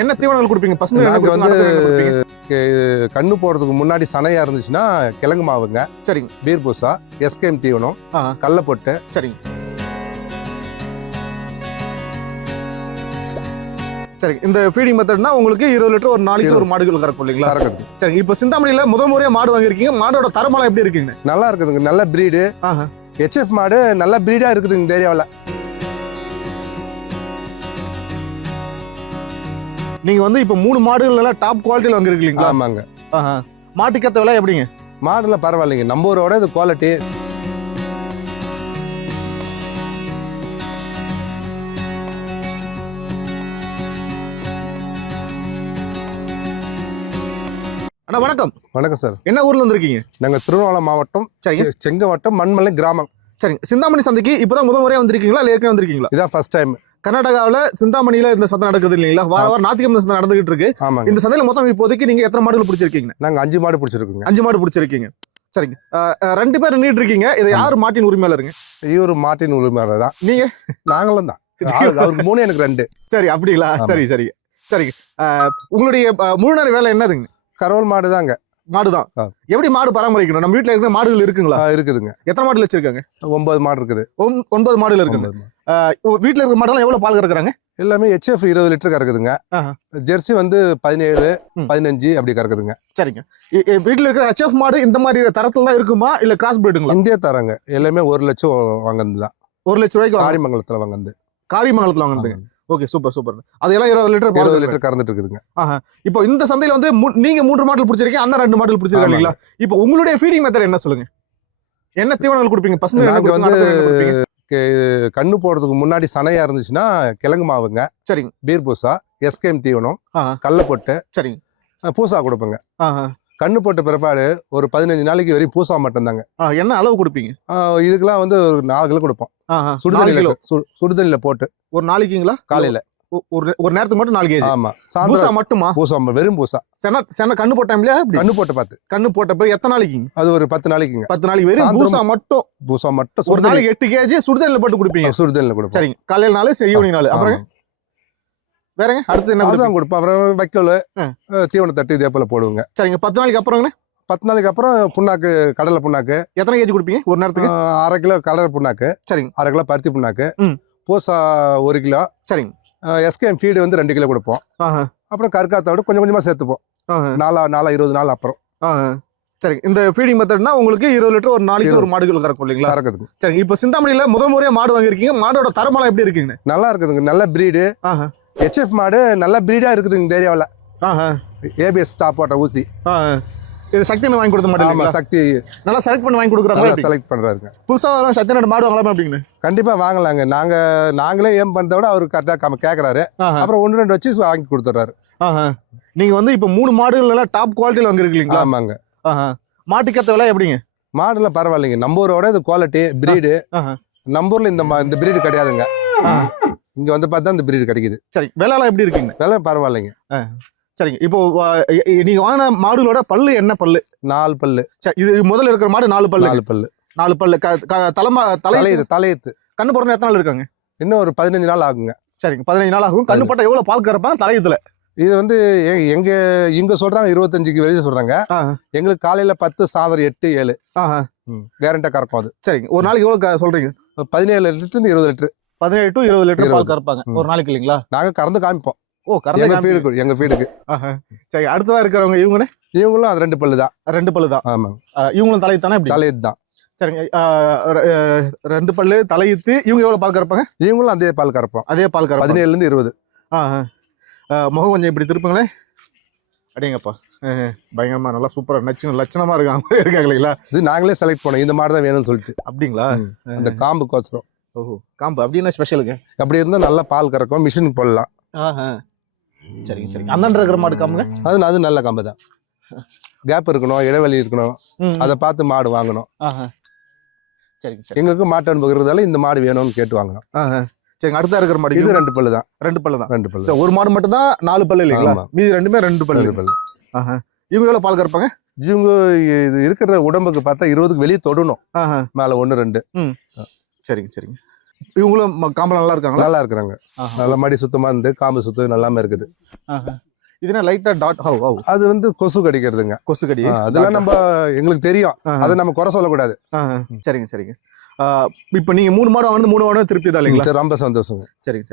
என்ன தீவனங்கள் கொடுப்பீங்க? பசங்க நாங்கள் வந்து கண்ணு போடுறதுக்கு முன்னாடி சனையா இருந்துச்சுன்னா கிழங்கு மாவுங்க, சரிங்க, பீர் பூசா, எஸ்கேஎம் தீவனம், கடலை பொட்டு. சரிங்க சரிங்க. இந்த ஃபீடிங் மெத்தட்னா உங்களுக்கு 20 லிட்டர் ஒரு நாளைக்கு ஒரு மாடுகள் கறக்கும் இல்லைங்களா? கறக்குது. சரி, இப்போ சிந்தாமணியில முதல் முறையா மாடு வாங்கியிருக்கீங்க. மாடோட தரமெல்லாம் எப்படி இருக்குங்க? நல்லா இருக்குதுங்க, நல்ல பிரீடு. ஹெச்எஃப் மாடு நல்ல பிரீடா இருக்குதுங்க இந்த ஏரியாவில். நீங்க வந்து இப்போ 3 மாடுகள் எல்லாம் டாப் குவாலிட்டியில் வாங்கிருக்கீங்களா? ஆமாங்க. மாட்டுக்கத்த விலை எப்படிங்க? மாடுல பரவாயில்லைங்க, நம்ம ஊரோட இது குவாலிட்டி. அண்ணா வணக்கம். வணக்கம் சார். என்ன ஊர்ல இருந்திருக்கீங்க? நாங்க திருவண்ணாமலை மாவட்டம், செங்கவட்டம், மண்மலை கிராமம். சரிங்க. சிந்தாமணி சந்தைக்கு இப்பதான் முதல் முறையா வந்திருக்கீங்களா இல்லை ஏற்கனவே வந்திருக்கீங்களா? இதான் ஃபர்ஸ்ட் டைம். கர்நாடகாவில் சிந்தாமணியில இந்த சந்தை நடக்குது இல்லைங்களா? வாரம் ஞாயிற்றுக்கிழமை சந்தை நடந்துகிட்டு இருக்கு. ஆமாங்க. இந்த சந்தையில மொத்தம் இப்போதைக்கு நீங்க எத்தனை மாடுகள் பிடிச்சிருக்கீங்க? நாங்க 5 மாடு பிடிச்சிருக்கோங்க. 5 மாடு பிடிச்சிருக்கீங்க. சரிங்க. 2 பேர் நின்றுட்டு இருக்கீங்க. இதை யாரு மாட்டின் உரிமையாளருங்க? இவரு மாட்டின் உரிமையாளர் தான். நீங்க? நாங்களும் தான். அவருக்கு 3, எனக்கு 2. சரி, அப்படிங்களா? சரி சரி சரிங்க. உங்களுடைய முழு நேர வேலை என்னதுங்க? கறவல் மாடு தாங்க. மாடுதான். எப்படி மாடு பராமரிக்கணும்? நம்ம வீட்டுல இருக்கிற மாடுகள் இருக்குங்களா? இருக்குதுங்க. எத்தனை மாடுகள் வச்சிருக்காங்க? 9 மாடு இருக்குது. 9 மாடுகள் இருக்குங்க. வீட்டுல இருக்கிற மாடெல்லாம் எவ்வளவு பால் கறக்குறாங்க? எல்லாமே ஹெச்எஃப் 20 லிட்டர் கறக்குதுங்க. ஜெர்சி வந்து 17, 15 அப்படி கறக்குதுங்க. சரிங்க. வீட்டுல இருக்கிற ஹெச்எஃப் மாடு இந்த மாதிரி தரத்துல தான் இருக்குமா இல்ல கிராஸ் பிரீடுங்களா? இந்தியா தராங்க. எல்லாமே 1 லட்சம் வாங்குறது தான். 1 லட்சம் ரூபாய்க்கு காரிமங்கலத்துல வாங்குறது. காரிமங்கலத்துல வாங்குறதுங்க. Okay, super super. அதெல்லாம் 20 லிட்டர் 20 லிட்டர் கறந்துட்டு இருக்குதுங்க. இப்போ இந்த சந்தையில வந்து நீங்க 3 மாடல் பிடிச்சிருக்கீங்க, அண்ணா 2 மாடல் பிடிச்சிருக்காங்க இல்லைங்களா? இப்போ உங்களுடைய ஃபீடிங் மெத்தட் என்ன சொல்லுங்க? என்ன தீவனங்கள் கொடுப்பீங்க? பசங்க நாங்க வந்து கண்ணு போடுறதுக்கு முன்னாடி சனையா இருந்துச்சுன்னா கிழங்கு மாவுங்க, சரிங்க, பீர் பூசா, எஸ்கேஎம் தீவனம், கடலை பொட்டு, சரிங்க, பூசா கொடுப்பேங்க. கண்ணு போட்ட பிற்பாடு ஒரு 15 நாளைக்கு வரையும் பூசா மட்டும் தாங்க. என்ன அளவு கொடுப்பீங்க? இதுக்கெல்லாம் வந்து ஒரு 4 கிலோ கொடுப்போம். சுடுதண்ணில போட்டு. ஒரு நாளைக்குங்களா? காலையில ஒரு நேரத்துக்கு மட்டும் 4 கேஜி. ஆமா. பூசா மட்டுமா? பூசா, வெறும் பூசா. கண்ணு போட்டாங்களா? கண்ணு போட்டு பார்த்து. கண்ணு போட்ட பிறகு எத்தனை நாளைக்கு? அது ஒரு 10 நாளைக்குங்க. 10 நாளைக்கு வெறும் பூசா மட்டும். பூசா மட்டும். ஒரு நாளைக்கு 8 கேஜி சுடுதண்ணில போட்டு குடிப்பீங்க? சுடுதண்ணில கொடுப்போம். சரிங்க. காலையில 4, ஈவினிங் 4. அப்புறம் வேறங்க அடுத்து என்ன? அதுதான் கொடுப்போம். அப்புறம் வைக்கோல், தீவன தட்டு இதே போல போடுவோங்க. சரிங்க. 10 நாளைக்கு அப்புறங்க? 10 நாளைக்கு அப்புறம் புண்ணாக்கு, கடலை புண்ணாக்கு. எத்தனை கேஜி கொடுப்பீங்க ஒரு நேரத்துக்கு? 1/2 கிலோ கடலை புண்ணாக்கு. சரிங்க. 1/2 கிலோ பருத்தி புண்ணாக்கு. பூசா 1 கிலோ. சரிங்க. எஸ்கேஎம் ஃபீடு வந்து 2 கிலோ கொடுப்போம். அப்புறம் கற்காத்தோட கொஞ்சம் கொஞ்சமா சேர்த்துப்போம். 20 நாள் அப்புறம். சரிங்க. இந்த ஃபீடிங் மெத்தட்னா உங்களுக்கு 20 லிட்டர் ஒரு நாளைக்கு ஒரு மாடுகள் கறக்கும் இல்லைங்களா? கறக்குது. சரிங்க. இப்போ சிந்தாமணியில முதல் முறையா மாடு வாங்கியிருக்கீங்க. மாடோட தரமெல்லாம் எப்படி இருக்குங்க? நல்லா இருக்குதுங்க, நல்ல பிரீடு. ஹெச்எஃப் மாடு நல்ல பிரீடா இருக்குதுங்க இந்த ஏரியாவில். ஏபிஎஸ் ஸ்டாப் போட்ட ஊசி. இது சக்தி வாங்கி கொடுத்த மாட்டேன். சக்தி நல்லா செலக்ட் பண்ணி வாங்கி கொடுக்குறாங்க. செலக்ட் பண்றாருங்க. புதுசாக சக்தி மாடு வாங்கலாமா அப்படிங்க? கண்டிப்பா வாங்கலாங்க. நாங்களே ஏம் பண்றத விட அவர் கரெக்டா கேட்கறாரு. அப்புறம் 1, 2 வச்சு வாங்கி கொடுத்துறாரு. நீங்க வந்து இப்போ 3 மாடுகள் எல்லாம் டாப் குவாலிட்டியில் வாங்கிருக்கீங்களா? ஆமாங்க. மாட்டுக்கத்த விலை எப்படிங்க? மாடுல பரவாயில்லைங்க, நம்ம ஊரோட இது குவாலிட்டி பிரீடு. நம்ம ஊர்ல இந்த பிரீடு கிடையாதுங்க. இங்க வந்து பார்த்தா இந்த பிரீடு கிடைக்குது. சரி, விலைலாம் எப்படி இருக்குங்க? விலை பரவாயில்லைங்க. சரிங்க. இப்போ நீங்க வாங்கின மாடுகளோட பல்லு என்ன பல்லு? 4 பல்லு. சரி, இது முதல்ல இருக்கிற மாடு 4 பல்லு. 4 பல்லு. தலையத்து. கண்ணு போடுறது எத்தனை நாள் இருக்காங்க? இன்னும் ஒரு 15 நாள் ஆகுங்க. சரிங்க, 15 நாள் ஆகும். கண்ணு போட்டா எவ்வளவு பால் கறப்பாங்க தலையத்துல? இது வந்து இங்க சொல்றாங்க 25க்கு வெளியே சொல்றாங்க. எங்களுக்கு காலையில 10, சாயந்தரம் 8, 7 கேரண்டா கறக்கும் அது. சரிங்க. ஒரு நாளைக்கு எவ்வளவு சொல்றீங்க? 17 லிட்டர் இருந்து 20 லிட்டர். 17 to 20 லிட்டர் பால் கறப்பாங்க ஒரு நாளைக்கு இல்லைங்களா? நாங்க கறந்து காமிப்போம். எங்க ஃபீடுக்கு. சரி, அடுத்ததா இருக்கிறவங்க இவங்களும் அது 2 பல்லு தான். 2 பல்லு தான். ஆமாங்க. இவங்களும் தலையத்தானே? தலையத்து தான். சரிங்க. 2 பல்லு தலையத்து. இவங்க எவ்வளவு பால் கறப்பாங்க? இவங்களும் அதே பால் கறப்போம். அதே பால் கறப்போம். 17 இருந்து 20. முகம் கொஞ்சம் இப்படி திருப்புங்களேன். அடேங்கப்பா, பயங்கரமா நல்லா சூப்பரா லட்சணமா இருக்காங்க இல்லைங்களா? இது நாங்களே செலக்ட் பண்ணோம், இந்த மாதிரி தான் வேணும்னு சொல்லிட்டு. அப்படிங்களா? அந்த காம்பு கோசரம். ஓஹோ, காம்பு அப்படி என்ன ஸ்பெஷலுங்க? அப்படி இருந்தா நல்லா பால் கறக்கும், மிஷின் போடலாம். சரிங்க சரிங்க. அந்த இருக்கிற மாடு காம்புங்க? அது நல்ல காம்பு தான். கேப் இருக்கணும், இடைவெளி இருக்கணும், அதை பார்த்து மாடு வாங்கணும். சரிங்க சரி. எங்களுக்கு மாட்டு அனுபவம் இருக்கிறதால இந்த மாடு வேணும்னு கேட்டு வாங்கணும். சரிங்க. அடுத்தா இருக்கிற மாடு இது 2 பல்லு தான். 2 பல்லு தான். 2 பல்லு. ஒரு மாடு மட்டும் தான் 4 பல்லு இல்லைங்களா? மீதி 2மே 2 பல்லு. இவங்க எவ்வளவு பால் கறப்பாங்க? இவங்க இது இருக்கிற உடம்புக்கு பார்த்தா 20க்கு வெளியே தொடணும். மேல 1, 2. சரிங்க சரிங்க. இவங்களும் காம்பெல்லாம் நல்லா இருக்காங்களா? நல்லா இருக்கிறாங்க. நல்ல மடி சுத்தமா இருந்து காம்பு சுத்தம் நல்லாம இருக்குது. இதுனா லைட்டா டாட் அது வந்து கொசு கடிக்கிறதுங்க. கொசு கடி அதெல்லாம் நம்ம எங்களுக்கு தெரியும், அதை நம்ம குறை சொல்லக்கூடாது. சரிங்க சரிங்க. இப்போ நீங்க 3 மாடு வாங்கினது 3 மாடு திருப்பி தான் இல்லைங்களா? ரொம்ப சந்தோஷங்க. சரிங்க.